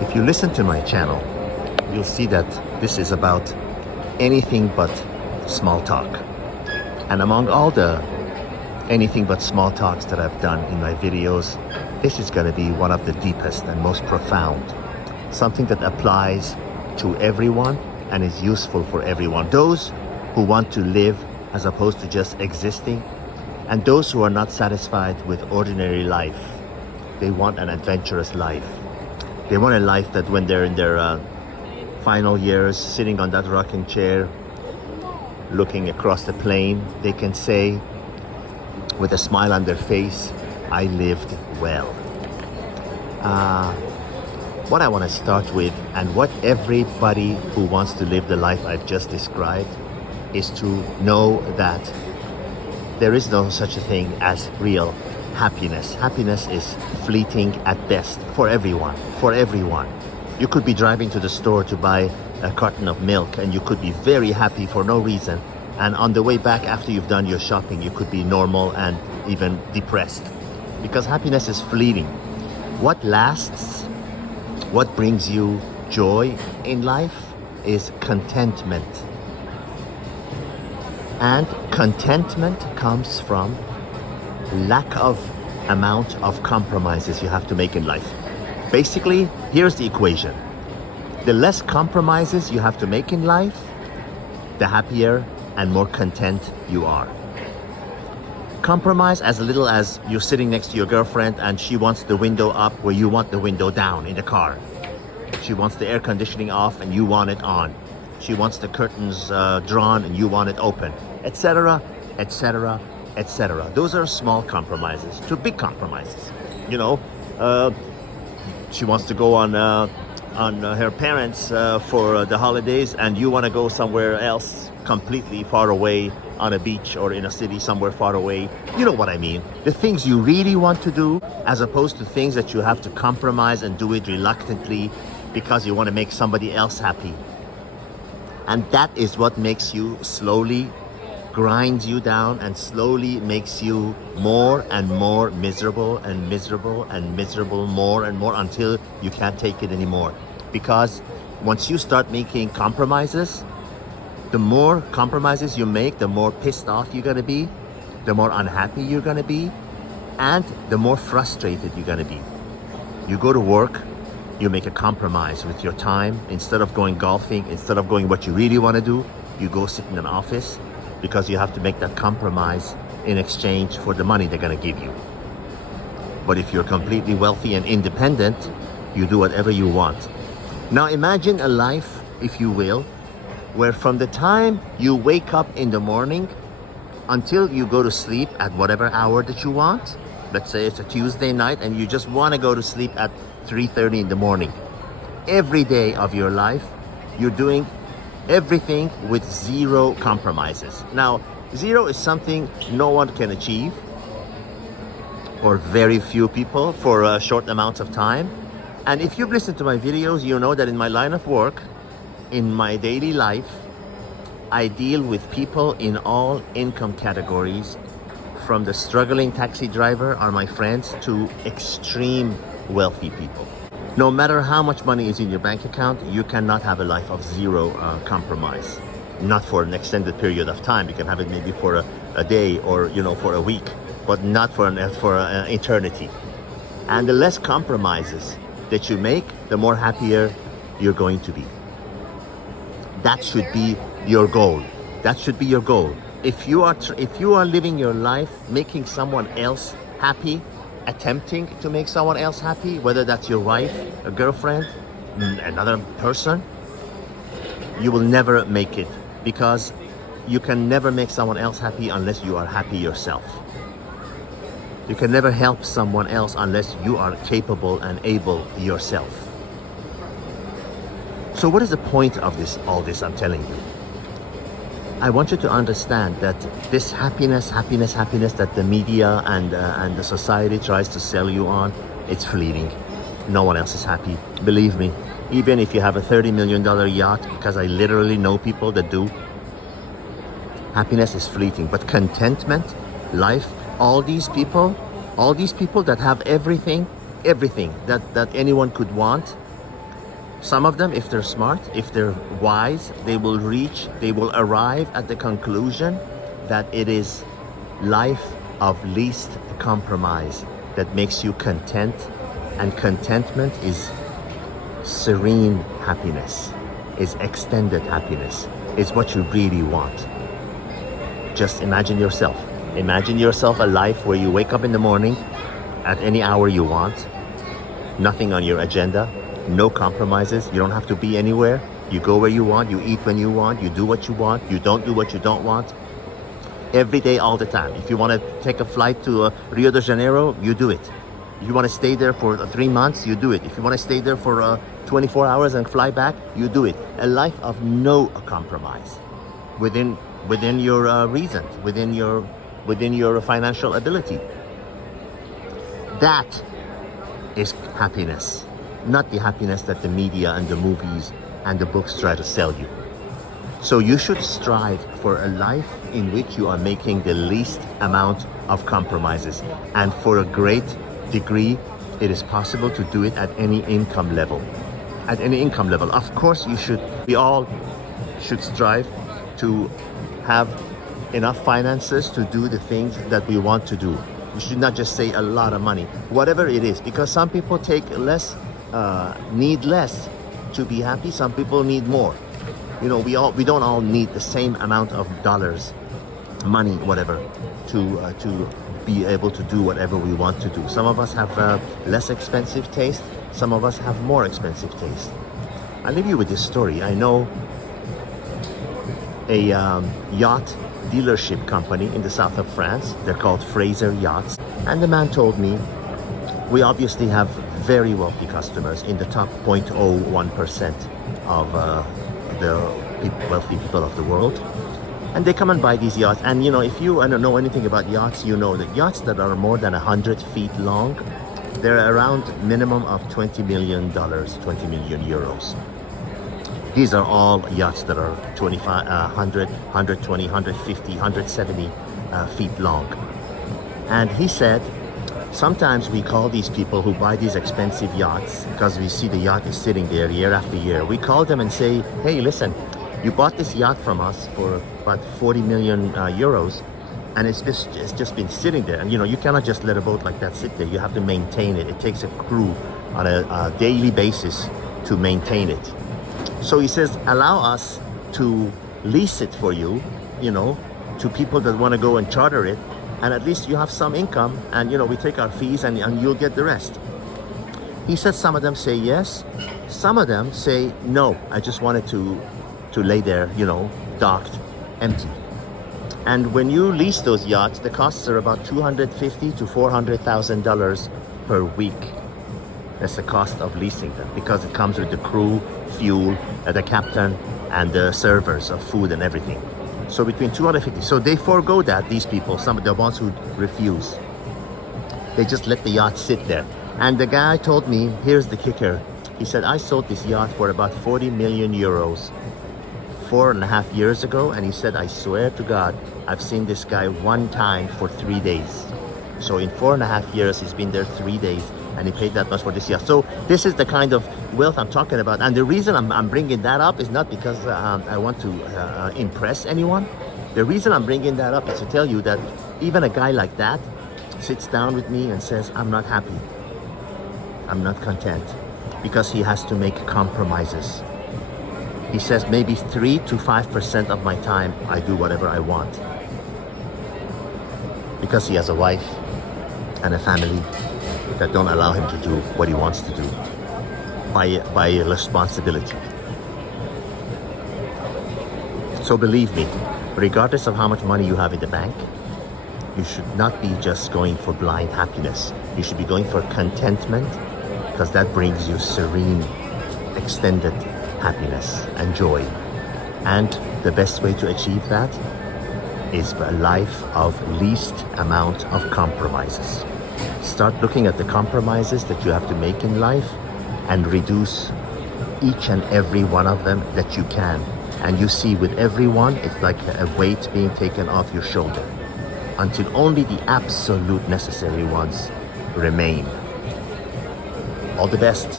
If you listen to my channel, you'll see that this is about anything but small talk. And among all the anything but small talks that I've done in my videos, this is going to be one of the deepest and most profound. Something that applies to everyone and is useful for everyone. Those who want to live as opposed to just existing, and those who are not satisfied with ordinary life. They want an adventurous life. They want a life that when they're in their final years, sitting on that rocking chair, looking across the plain, they can say with a smile on their face, I lived well. What I want to start with, and what everybody who wants to live the life I've just described, is to know that there is no such a thing as real happiness. Happiness is fleeting at best for everyone, for everyone. You could be driving to the store to buy a carton of milk and you could be very happy for no reason. And on the way back after you've done your shopping, you could be normal and even depressed. Because happiness is fleeting. What lasts, what brings you joy in life is contentment. And contentment comes from lack of amount of compromises you have to make in life. Basically, here's the equation. The less compromises you have to make in life, the happier and more content you are. Compromise as little as you're sitting next to your girlfriend and she wants the window up where you want the window down in the car. She wants the air conditioning off and you want it on. She wants the curtains drawn and you want it open, etc., etc., etc. Those are small compromises to big compromises. You know, she wants to go on her parents for the holidays and you want to go somewhere else completely far away on a beach or in a city somewhere far away. You know what I mean. The things you really want to do as opposed to things that you have to compromise and do it reluctantly because you want to make somebody else happy. And that is what makes you slowly grinds you down and slowly makes you more and more miserable and miserable and miserable more and more until you can't take it anymore. Because once you start making compromises, the more compromises you make, the more pissed off you're gonna be, the more unhappy you're gonna be, and the more frustrated you're gonna be. You go to work, you make a compromise with your time. Instead of going golfing, instead of going what you really want to do, you go sit in an office because you have to make that compromise in exchange for the money they're going to give you. But if you're completely wealthy and independent, you do whatever you want. Now imagine a life, if you will, where from the time you wake up in the morning until you go to sleep at whatever hour that you want, let's say it's a Tuesday night and you just want to go to sleep at 3:30 in the morning. Every day of your life, you're doing everything with zero compromises. Now, zero is something no one can achieve, or very few people for a short amount of time. And if you've listened to my videos, you know that in my line of work, in my daily life, I deal with people in all income categories, from the struggling taxi driver are my friends to extreme wealthy people. No matter how much money is in your bank account, you cannot have a life of zero compromise. Not for an extended period of time. You can have it maybe for a day or for a week, but not for an eternity. And the less compromises that you make, the more happier you're going to be. That should be your goal. That should be your goal. If you are living your life making someone else happy, attempting to make someone else happy, whether that's your wife, a girlfriend, another person, you will never make it, because you can never make someone else happy unless you are happy yourself. You can never help someone else unless you are capable and able yourself. So what is the point of all this I'm telling you? I want you to understand that this happiness that the media and the society tries to sell you on, it's fleeting. No one else is happy. Believe me, even if you have a $30 million yacht, because I literally know people that do, happiness is fleeting. But contentment, life, all these people that have everything that anyone could want, Some of them, if they're smart, if they're wise, they will arrive at the conclusion that it is life of least compromise that makes you content, and contentment is serene happiness, is extended happiness, is what you really want. Just imagine yourself. Imagine yourself a life where you wake up in the morning at any hour you want, nothing on your agenda, no compromises. You don't have to be anywhere. You go where you want, you eat when you want, you do what you want, you don't do what you don't want. Every day, all the time. If you want to take a flight to Rio de Janeiro, you do it. If you want to stay there for 3 months, you do it. If you want to stay there for 24 hours and fly back, you do it. A life of no compromise within your reasons, within your financial ability. That is happiness, not the happiness that the media and the movies and the books try to sell you. So you should strive for a life in which you are making the least amount of compromises. And for a great degree, it is possible to do it at any income level. At any income level. Of course, we all should strive to have enough finances to do the things that we want to do. You should not just say a lot of money, whatever it is, because some people need less to be happy. Some people need more. You know, we don't all need the same amount of dollars, money, whatever, to be able to do whatever we want to do. Some of us have less expensive taste. Some of us have more expensive taste. I'll leave you with this story. I know a yacht dealership company in the south of France. They're called Fraser Yachts. And the man told me, we obviously have very wealthy customers in the top 0.01% of the wealthy people of the world. And they come and buy these yachts. And you know, if you don't know anything about yachts, you know that yachts that are more than 100 feet long, they're around minimum of $20 million, 20 million euros. These are all yachts that are 25, 100, 120, 150, 170 feet long. And he said, sometimes we call these people who buy these expensive yachts, because we see the yacht is sitting there year after year, we call them and say, hey, listen, you bought this yacht from us for about 40 million euros, and it's just been sitting there. And you know, you cannot just let a boat like that sit there. You have to maintain it. It takes a crew on a daily basis to maintain it. So he says, allow us to lease it for you, you know, to people that want to go and charter it, and at least you have some income, and you know, we take our fees and you'll get the rest. He said some of them say yes, some of them say no, I just wanted to lay there, you know, docked, empty. And when you lease those yachts, the costs are about $250,000 to $400,000 per week. That's the cost of leasing them, because it comes with the crew, fuel, the captain, and the servers of food and everything. So between 250. So they forego that, these people, some of the ones who refuse. They just let the yacht sit there. And the guy told me, here's the kicker. He said, I sold this yacht for about 40 million euros 4.5 years ago. And he said, I swear to God, I've seen this guy one time for 3 days. So in 4.5 years, he's been there 3 days. And he paid that much for this yacht. So this is the kind of wealth I'm talking about. And the reason I'm bringing that up is not because I want to impress anyone. The reason I'm bringing that up is to tell you that even a guy like that sits down with me and says, I'm not happy. I'm not content, because he has to make compromises. He says maybe 3 to 5% of my time I do whatever I want, because he has a wife and a family that don't allow him to do what he wants to do by responsibility. So believe me, regardless of how much money you have in the bank, you should not be just going for blind happiness. You should be going for contentment, because that brings you serene, extended happiness and joy. And the best way to achieve that is a life of least amount of compromises. Start looking at the compromises that you have to make in life and reduce each and every one of them that you can. And you see, with every one, it's like a weight being taken off your shoulder until only the absolute necessary ones remain. All the best.